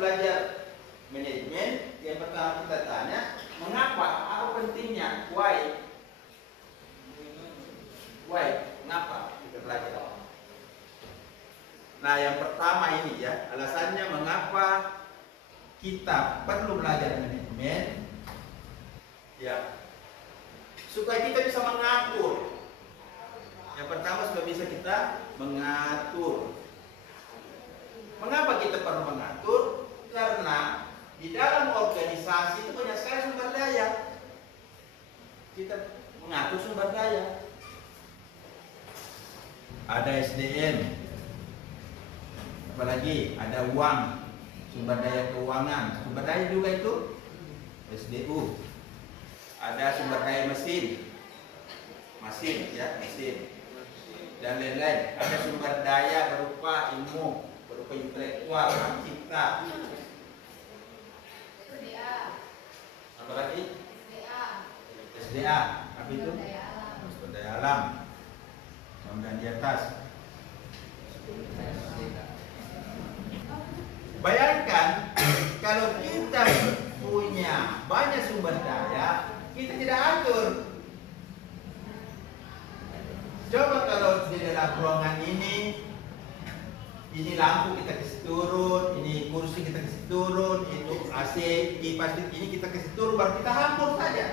belajar manajemen, yang pertama kita tanya, mengapa? Apa pentingnya? Why? Mengapa kita belajar? Nah, yang pertama ini ya, alasannya mengapa kita perlu belajar manajemen, ya, supaya kita bisa mengatur. Yang pertama, supaya bisa kita mengatur. Mengapa kita perlu mengatur? Karena di dalam organisasi itu banyak sekali sumber daya. Kita mengatur sumber daya. Ada SDM, apalagi ada uang, sumber daya keuangan, sumber daya juga itu SDU. Ada sumber daya mesin ya, mesin dan lain-lain. Ada sumber daya berupa ilmu, berupa intelektual, hak cipta. Apa lagi? SDA. Apa itu? Sumber daya alam. Dan di atas. Bayangkan kalau kita punya banyak sumber daya, kita tidak atur. Coba kalau di dalam ruangan ini lampu kita kasih turun, ini kursi kita kasih turun, itu AC, kipas ini kita kasih turun, baru kita hapus saja.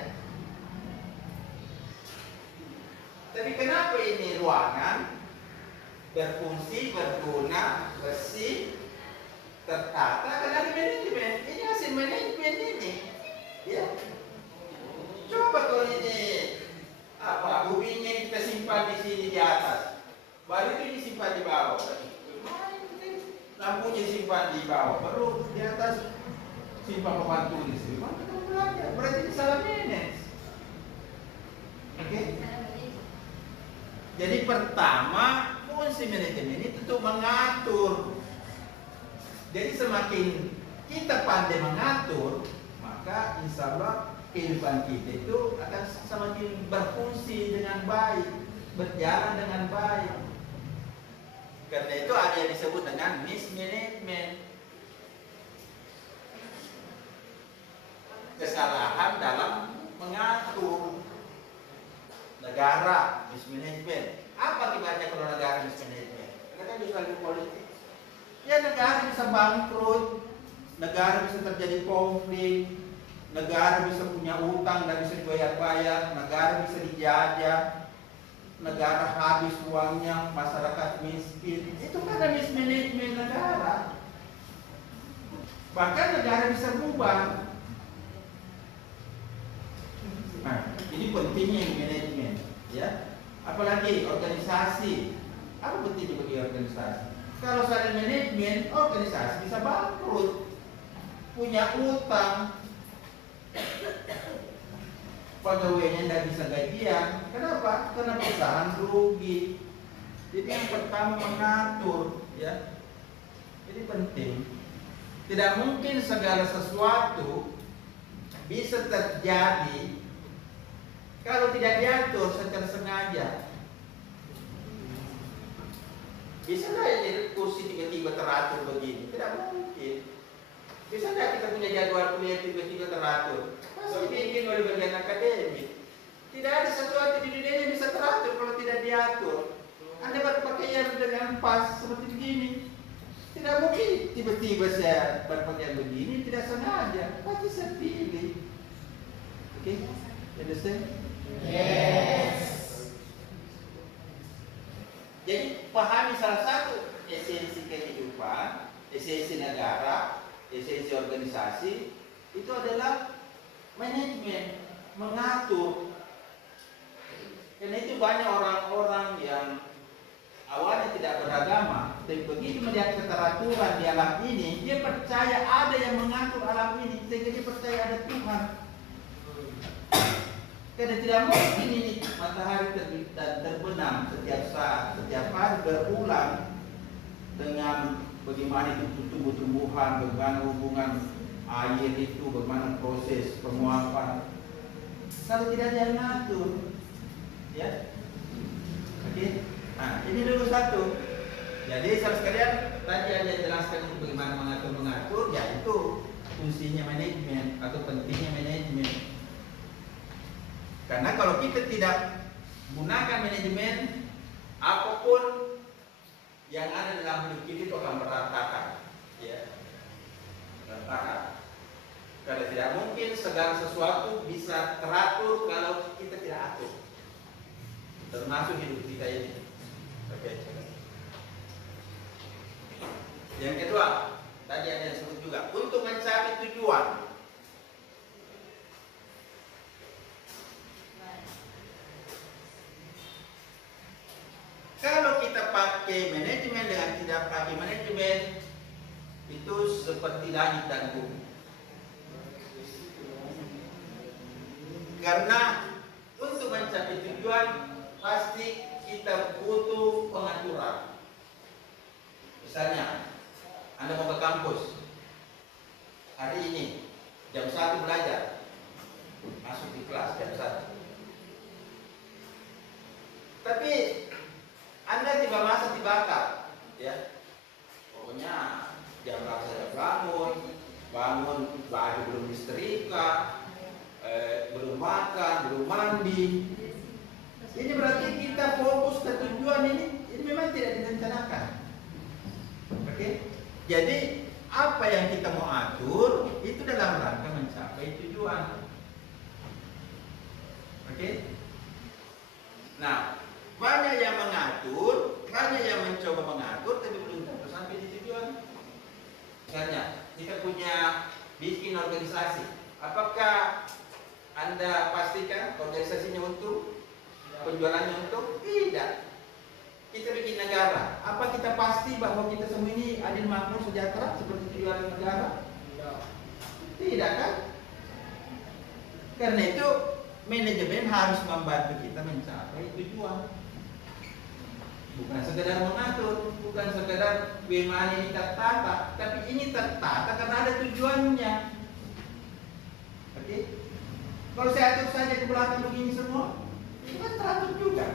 Tapi kenapa ini ruangan berfungsi, berguna, bersih, tertata? Karena ada manajemen. Ini hasil manajemen ini, ya. Coba kalau ini ubinnya kita simpan di sini di atas, baru itu disimpan di bawah. Lampunya simpan di bawah, baru di atas simpan papan tulis. Berarti ini salah manage. Oke? Jadi pertama, fungsi manajemen ini tentu mengatur. Jadi semakin kita pandai mengatur, maka insya Allah kehidupan kita itu akan semakin berfungsi dengan baik, berjalan dengan baik. Karena itu ada yang disebut dengan mismanagement. Kesalahan dalam mengatur. Negara mismanagement. Apa akibatnya kalau negara mismanagement? Karena kan bisa lebih politik. Ya, negara bisa bangkrut, negara bisa terjadi konflik, negara bisa punya utang dan bisa dibayar-bayar, negara bisa dijajah, negara habis uangnya, masyarakat miskin. Itu karena mismanagement negara. Bahkan negara bisa berubah. Nah, ini pentingnya manajemen, ya. Apalagi organisasi. Apa pentingnya bagi organisasi? Kalau salah manajemen, organisasi bisa bangkrut, punya utang, pegawainya tidak bisa gajian. Kenapa? Karena perusahaan rugi. Jadi yang pertama mengatur, ya. Ini penting. Tidak mungkin segala sesuatu bisa terjadi kalau tidak diatur secara sengaja. Bisa nggak ya jadi kursi tiba-tiba teratur begini? Tidak mungkin. Bisa nggak kita punya jadwal kuliah tiba-tiba teratur? Pasti dibikin oleh bagian akademik. Tidak ada sesuatu di dunia yang bisa teratur kalau tidak diatur. Anda berpakaian dengan pas seperti begini. Tidak mungkin tiba-tiba saya berpakaian begini, tidak sengaja. Pasti saya pilih. Oke? Understand? Yes. Jadi pahami salah satu esensi kehidupan, esensi negara, esensi organisasi itu adalah manajemen, mengatur. Karena itu banyak orang-orang yang awalnya tidak beragama, tapi begitu melihat keteraturan di alam ini, dia percaya ada yang mengatur alam ini, sehingga dia percaya ada Tuhan. Karena tidak mungkin ini matahari terbit dan terbenam setiap saat, setiap hari berulang dengan bagaimana itu tumbuh-tumbuhan, bagaimana hubungan air itu, bagaimana proses penguapan. Kalau tidak ada yang ngatur, ya, oke. Nah, ini dulu satu. Jadi saudara sekalian, tadi ada jelaskan untuk bagaimana mengatur, yaitu fungsinya manajemen atau pentingnya manajemen. Karena kalau kita tidak gunakan manajemen, apapun yang ada dalam hidup kita itu akan berantakan, ya, berantakan. Karena tidak mungkin segala sesuatu bisa teratur kalau kita tidak atur, termasuk hidup kita ini. Oke. Yang kedua, tadi ada yang sebut juga untuk mencapai tujuan. Kalau kita pakai manajemen dengan tidak pakai manajemen, itu seperti langit dan bumi. Karena untuk mencapai tujuan pasti kita butuh pengaturan. Misalnya, Anda mau ke kampus hari ini jam 1 belajar, masuk di kelas jam 1. Tapi Anda tiba masa dibakar, ya. Pokoknya jam berapa saya bangun baju belum disetrika, belum makan, belum mandi. Ini berarti kita fokus ke tujuan ini memang tidak direncanakan. Oke? Jadi apa yang kita mau atur itu dalam rangka mencapai tujuan. Oke? Nah, banyak yang mengatur, banyak yang mencoba mengatur, tapi belum tentu sampai di tujuan. Misalnya, kita punya bikin organisasi. Apakah Anda pastikan organisasinya untung? Penjualannya untung? Tidak. Kita bikin negara. Apa kita pasti bahwa kita semua ini adil, makmur, sejahtera seperti tujuan negara? Tidak kan? Karena itu manajemen harus membantu kita mencapai tujuan. Bukan sekedar mengatur, bukan sekedar bagaimana ini tertata, tapi ini tertata karena ada tujuannya. Oke? Kalau saya atur saja ke belakang begini semua, itu kan teratur juga.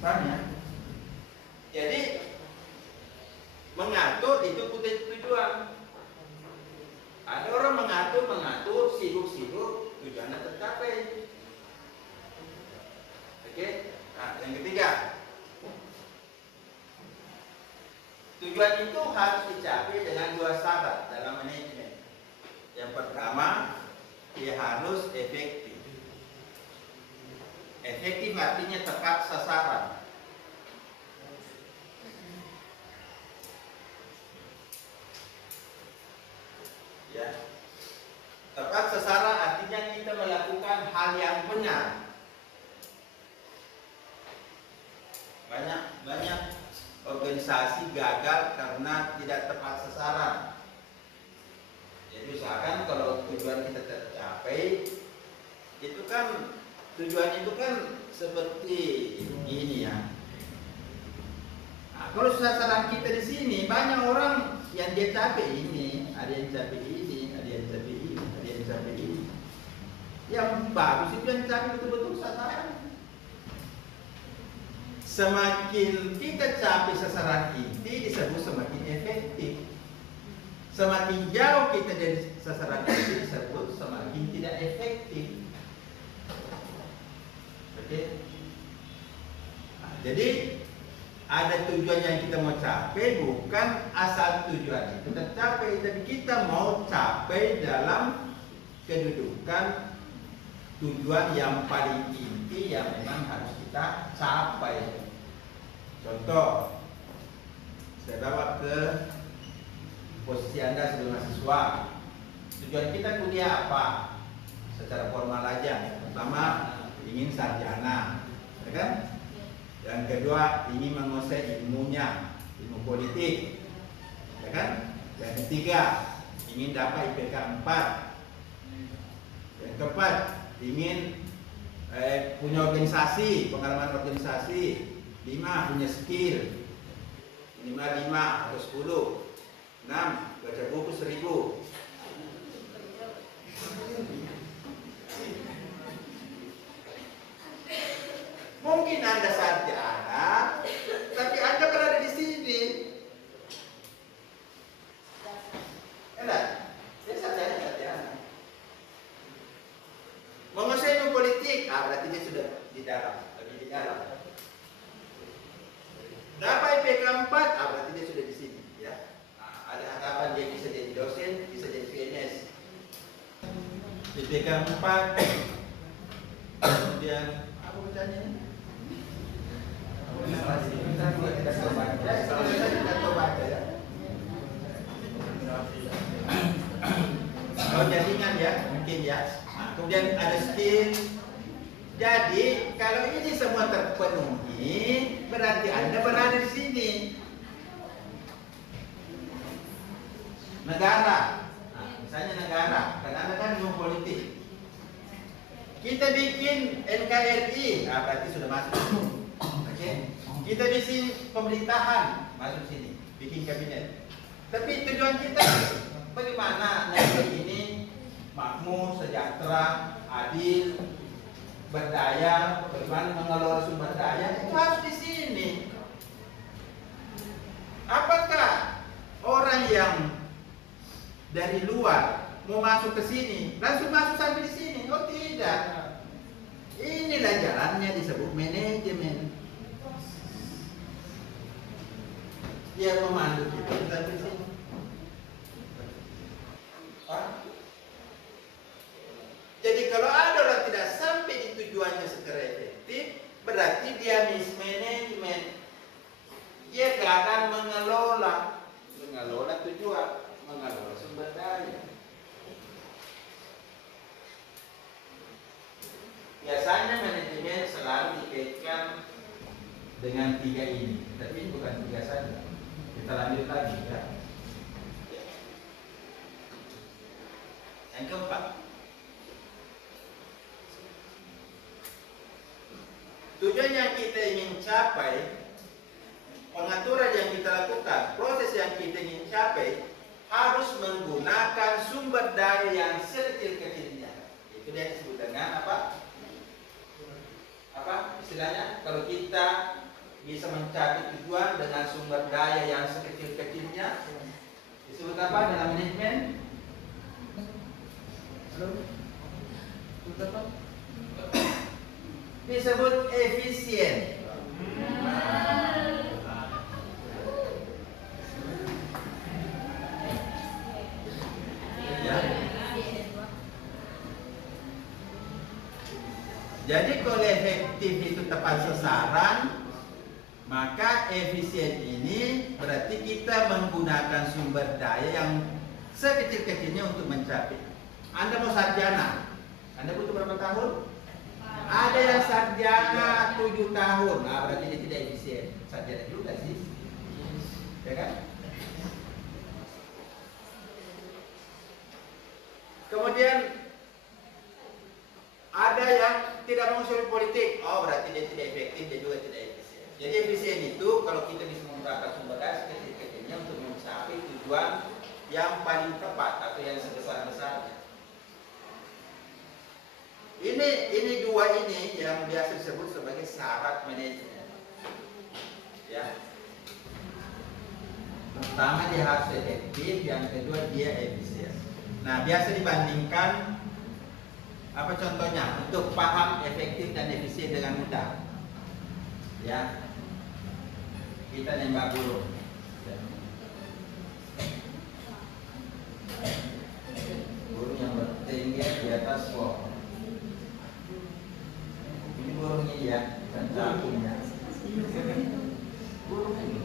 Paham ya? Jadi mengatur itu punya tujuan. Ada orang mengatur, sibuk, tujuannya tercapai. Oke? Nah, yang ketiga, tujuan itu harus dicapai dengan 2 syarat dalam manajemen. Yang pertama, dia harus efektif. Efektif artinya tepat sasaran. Ya. Tepat sasaran artinya kita melakukan hal yang benar. Banyak organisasi gagal karena tidak tepat sasaran. Jadi usahakan kalau tujuan kita tercapai, itu kan tujuan itu kan seperti ini ya. Nah, kalau sasaran kita di sini banyak orang yang dia capai ini, ada yang capai ini, ada yang capai ini, ada yang capai ini. Yang bagus itu yang capai betul-betul sasaran. Semakin kita capai sasaran inti disebut semakin efektif. Semakin jauh kita dari sasaran inti disebut semakin tidak efektif. Oke? Nah, jadi ada tujuan yang kita mau capai, bukan asal tujuan itu tercapai, tapi kita mau capai dalam kedudukan tujuan yang paling inti yang memang harus kita capai. Contoh, saya bawa ke posisi Anda sebagai mahasiswa. Tujuan kita kuliah apa? Secara formal aja. Pertama, ingin sarjana, ya kan? Yang kedua, ingin menguasai ilmunya, ilmu politik, ya kan? Yang ketiga, ingin dapat IPK 4. Yang keempat, ingin punya organisasi, pengalaman organisasi. 5, punya skill minimal 5 atau 10. 6, baca buku 1000. Mungkin Anda sarjana, tapi Anda berada di sini. Enak? Dia sarjana. Menguasai ilmu politik, berarti dia sudah di dalam, lebih di dalam. Dapat IPK 4, berarti dia sudah di sini. Ya. Ada harapan dia bisa jadi dosen, bisa jadi PNS. IPK 4, kemudian apa bacanya? Oh, jaringan ya, mungkin ya. Kemudian ada skill. Jadi kalau ini semua terpenuhi, berarti Anda berada di sini. Negara, misalnya negara, karena Anda kan ilmu politik. Kita bikin NKRI, berarti sudah masuk. Oke. Kita bikin pemerintahan, masuk sini, bikin kabinet. Tapi tujuan kita bagaimana negara ini makmur, sejahtera, adil, berdaya, bagaimana mengelola sumber daya, itu harus di sini. Apakah orang yang dari luar mau masuk ke sini langsung masuk sampai di sini? Oh tidak. Inilah jalannya disebut manajemen. Dia memandu kita sampai sini. Jadi kalau ada orang tidak sampai di tujuannya secara efektif, berarti dia mismanagement. Dia tidak akan mengelola tujuan, mengelola sumber daya. Biasanya manajemen selalu dikaitkan dengan 3 ini, tapi ini bukan 3 saja. Kita lanjut lagi ya. Yang keempat, tujuan yang kita ingin capai, pengaturan yang kita lakukan, proses yang kita ingin capai harus menggunakan sumber daya yang sekecil-kecilnya. Itu dia disebut dengan apa? Apa istilahnya? Kalau kita bisa mencapai tujuan dengan sumber daya yang sekecil-kecilnya, disebut apa dalam manajemen? Disebut efisien. Jadi kalau efektif itu tepat sasaran, maka efisien ini berarti kita menggunakan sumber daya yang sekecil-kecilnya untuk mencapai. Anda mau sarjana, Anda butuh berapa tahun? Ada yang sarjana 7 tahun, berarti dia tidak efisien. Sarjana juga sih, ya kan? Kemudian ada yang tidak menguasai politik, berarti dia tidak efektif, dia juga tidak efisien. Jadi efisien itu kalau kita bisa menggunakan sumber daya sekecil-kecilnya untuk mencapai tujuan yang paling tepat atau yang sebesar-besarnya. Ini 2 ini yang biasa disebut sebagai syarat manajemen. Ya. Pertama dia harus efektif, yang kedua dia efisien. Nah, biasa dibandingkan apa contohnya untuk paham efektif dan efisien dengan mudah. Ya. Kita nembak burung. Burung yang bertengger di atas pohon. Ini burung ini ya, bukan capungnya. Burung ini.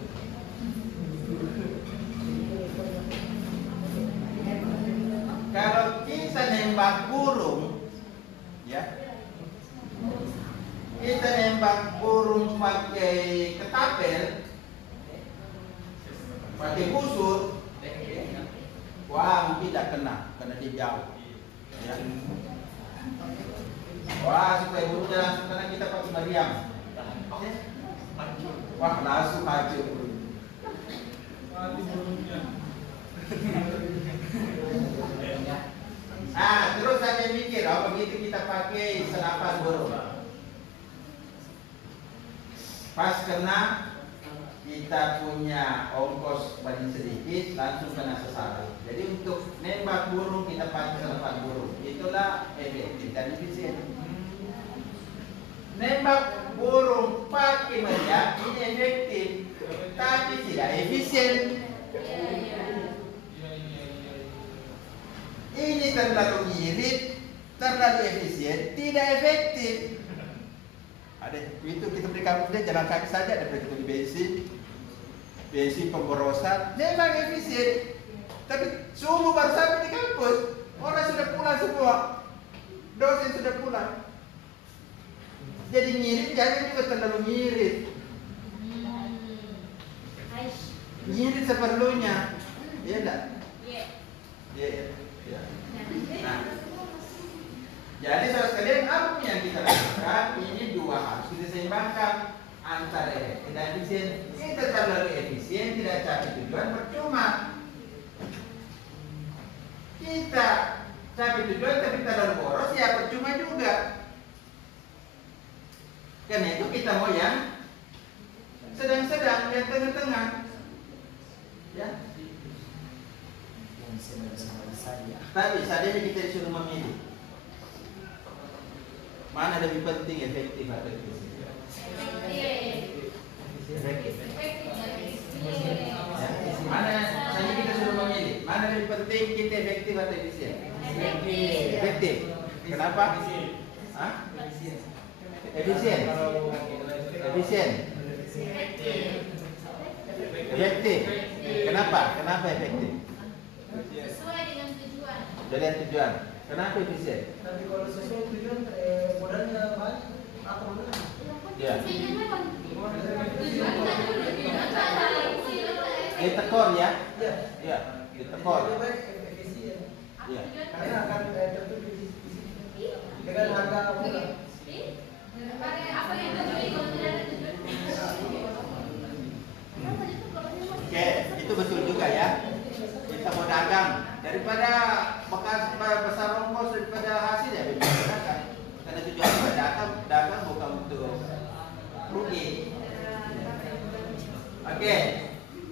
Kalau kita nembak burung, ya, kita nembak burung pakai ketapel, pakai busur, wah tidak kena, karena dia jauh. Ya. Wah, supaya burungnya langsung kena kita pakai meriam. Wah, langsung hancur burung. Terus saya mikir, begitu kita pakai senapan burung. kena kita punya ongkos paling sedikit, langsung kena sasaran. Jadi untuk nembak burung kita pakai selepan burung, itulah efektif dan efisien. Nembak burung pakai meriam ini efektif, tapi tidak efisien. Ini terlalu mirip, terlalu efisien, tidak efektif. Ada itu kita beri kampus dia jalan kaki saja, daripada kita di bensin pemborosan, memang efisien. Tapi subuh baru sampai di kampus, orang sudah pulang semua, dosen sudah pulang. Jadi mirip, jangan juga terlalu mirip. Mirip seperlunya, iya enggak? Iya. Nah, jadi saudara sekalian, apa yang kita lakukan? Ini dua harus kita seimbangkan antara efektif dan efisien. Kita terlalu efisien, tidak capai tujuan, percuma. Kita capai tujuan tapi terlalu boros, ya percuma juga. Karena itu kita mau yang sedang-sedang, yang tengah-tengah. Ya. Tapi seandainya kita disuruh memilih, mana lebih penting, efektif atau efisien? Efektif. Ya. Mana saya kita suruh memilih, mana lebih penting, kita efektif atau efisien? Efektif. Kenapa? Hah? Efisien. Efisien. Efektif. Kenapa? Kenapa efektif? Sesuai dengan tujuan. Dengan tujuan. Kenapa efisien? Tapi kalau sesuai tujuan modalnya banyak apa modalnya? Ya. Tujuan kan dulu, tujuan Ditekor ya? Iya. Iya. Ditekor. Lebih baik efisien. Iya. Karena akan tertuju di sini dengan harga murah. apa yang tujuan kalau tidak ada tujuan? Oke, itu betul juga ya. Kita mau dagang daripada besar ongkos daripada hasil ya dagang. Karena tujuan kita dagang bukan untuk rugi. Oke.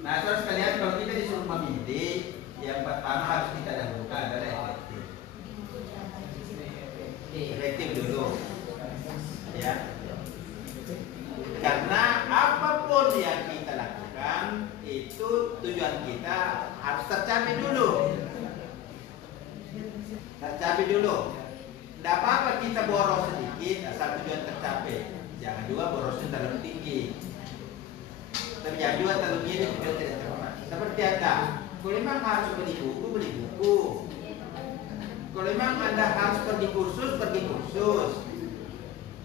Nah, terus sekalian kalau kita disuruh memilih, yang pertama harus kita dahulukan adalah efektif. Efektif dulu. Ya. Karena apapun yang kita lakukan itu tujuan kita harus tercapai dulu. Tercapai dulu. Tidak apa-apa kita boros sedikit asal tujuan tercapai. Jangan juga borosnya terlalu tinggi. Tapi jangan juga terlalu tinggi juga tidak tercapai. Seperti apa? Kalau memang harus beli buku, beli buku. Kalau memang Anda harus pergi kursus, pergi kursus.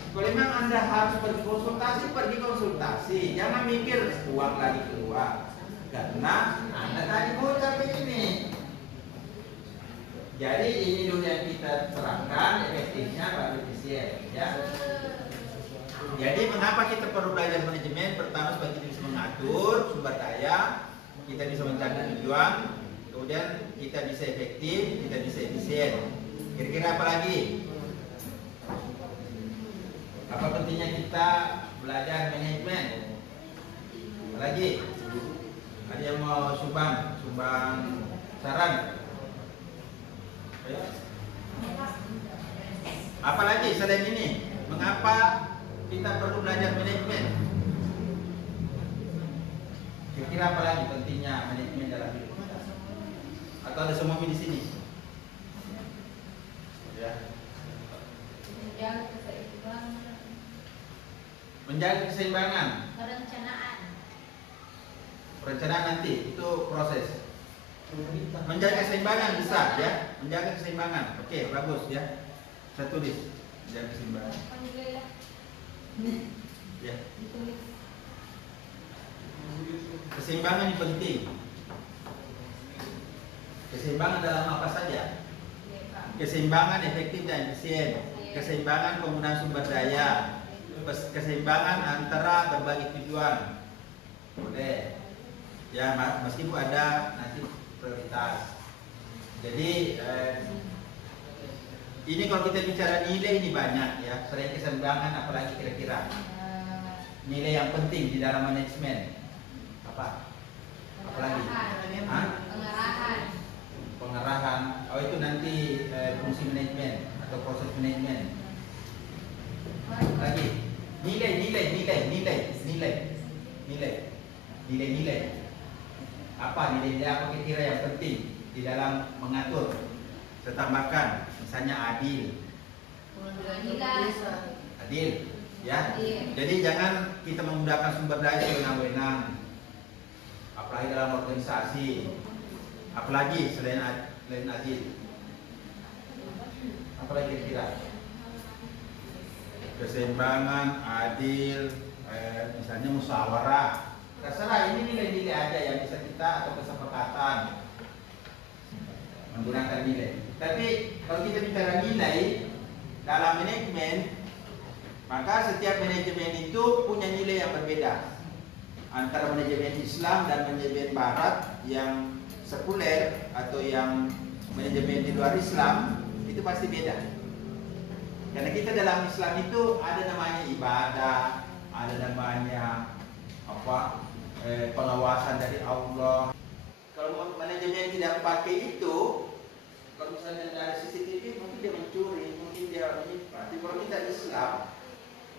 Kalau memang Anda harus pergi konsultasi, pergi konsultasi. Jangan mikir uang lagi keluar. Karena Anda tadi mau capai ini. Jadi ini dulu yang kita terangkan, efektifnya baru efisien. Ya. Jadi mengapa kita perlu belajar manajemen? Pertama supaya kita bisa mengatur sumber daya, kita bisa mencapai tujuan, kemudian kita bisa efektif, kita bisa efisien. Kira-kira apa lagi? Apa pentingnya kita belajar manajemen? Apa lagi? Ada yang mau sumbang saran? Apa lagi selain ini? Mengapa kita perlu belajar manajemen? Kira-kira apa lagi pentingnya manajemen dalam hidup? Atau ada semua di sini? Ya. Menjaga keseimbangan. Perencanaan nanti itu proses. Menjaga keseimbangan bisa ya, menjaga keseimbangan. Oke, bagus ya. Saya tulis menjaga keseimbangan. Ya. Keseimbangan ini penting. Keseimbangan dalam apa saja? Keseimbangan efektif dan efisien. Keseimbangan penggunaan sumber daya. Keseimbangan antara berbagai tujuan. Boleh. Ya, meskipun ada nanti prioritas. Jadi ini kalau kita bicara nilai ini banyak ya. Selain keseimbangan apalagi kira-kira? nilai yang penting di dalam manajemen. Apa? Apalagi? Hah? Pengarahan. Pengarahan. Oh itu nanti fungsi manajemen atau proses manajemen. Lagi nilai. Apa nilai apa kira yang penting di dalam mengatur? Saya tambahkan, misalnya adil, ya. Jadi jangan kita menggunakan sumber daya sewenang-wenang, apalagi dalam organisasi, apalagi selain adil. Apalagi kira-kira keseimbangan, adil, misalnya musyawarah. Terserah, ini nilai-nilai aja yang bisa kita atau kesepakatan menggunakan nilai. Tapi kalau kita bicara nilai dalam manajemen, maka setiap manajemen itu punya nilai yang berbeda. Antara manajemen Islam dan manajemen Barat yang sekuler atau yang manajemen di luar Islam itu pasti beda. Karena kita dalam Islam itu ada namanya ibadah, ada namanya pengawasan dari Allah. Kalau manajemen tidak pakai itu, kalau misalnya dari CCTV mungkin dia mencuri, mungkin dia menyimpan. Tapi kalau kita Islam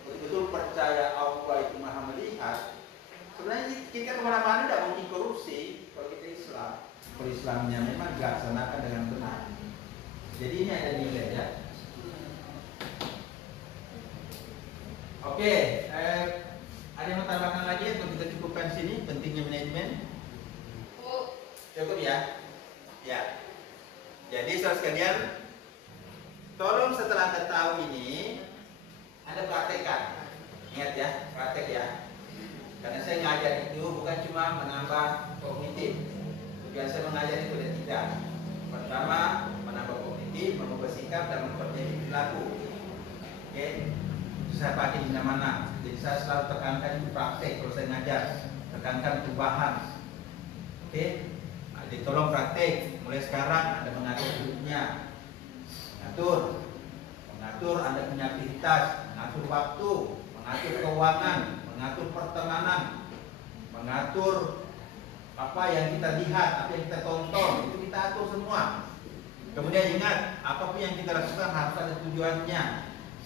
betul-betul percaya Allah itu Maha melihat, sebenarnya kita kemana-mana tidak mungkin korupsi kalau kita Islam. Kalau Islamnya memang dilaksanakan dengan benar. Jadi ini ada nilai ya. Oke, ada yang mau tambahkan lagi atau kita cukupkan sini pentingnya manajemen? Cukup ya? Ya. Jadi saudara sekalian, tolong setelah Anda tahu ini, Anda praktekkan. Ingat ya, praktek ya. Karena saya ngajar itu bukan cuma menambah kognitif. Tujuan saya mengajar itu ada 3. Pertama, menambah kognitif, mengubah sikap dan memperbaiki perilaku. Oke, itu saya pakai di mana-mana. Jadi saya selalu tekankan itu praktek kalau saya ngajar. Tekankan perubahan. Oke, nah, jadi tolong praktek. Mulai sekarang Anda mengatur hidupnya, mengatur Anda punya aktivitas, mengatur waktu, mengatur keuangan, mengatur pertemanan, mengatur apa yang kita lihat, apa yang kita tonton, itu kita atur semua. Kemudian ingat, apapun yang kita lakukan harus ada tujuannya.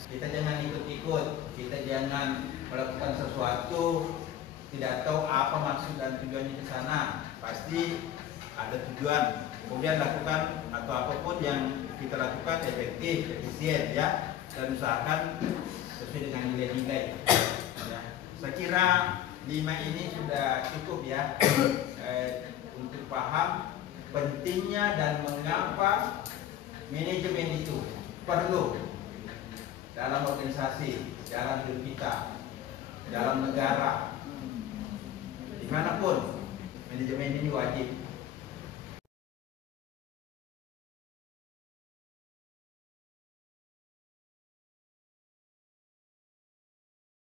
Kita jangan ikut-ikut, kita jangan melakukan sesuatu tidak tahu apa maksud dan tujuannya ke sana. Pasti ada tujuan. Kemudian lakukan atau apapun yang kita lakukan efektif, efisien ya, dan usahakan sesuai dengan nilai-nilai. Ya. Saya kira 5 ini sudah cukup ya untuk paham pentingnya dan mengapa manajemen itu perlu dalam organisasi, dalam hidup kita, dalam negara, dimanapun manajemen ini wajib.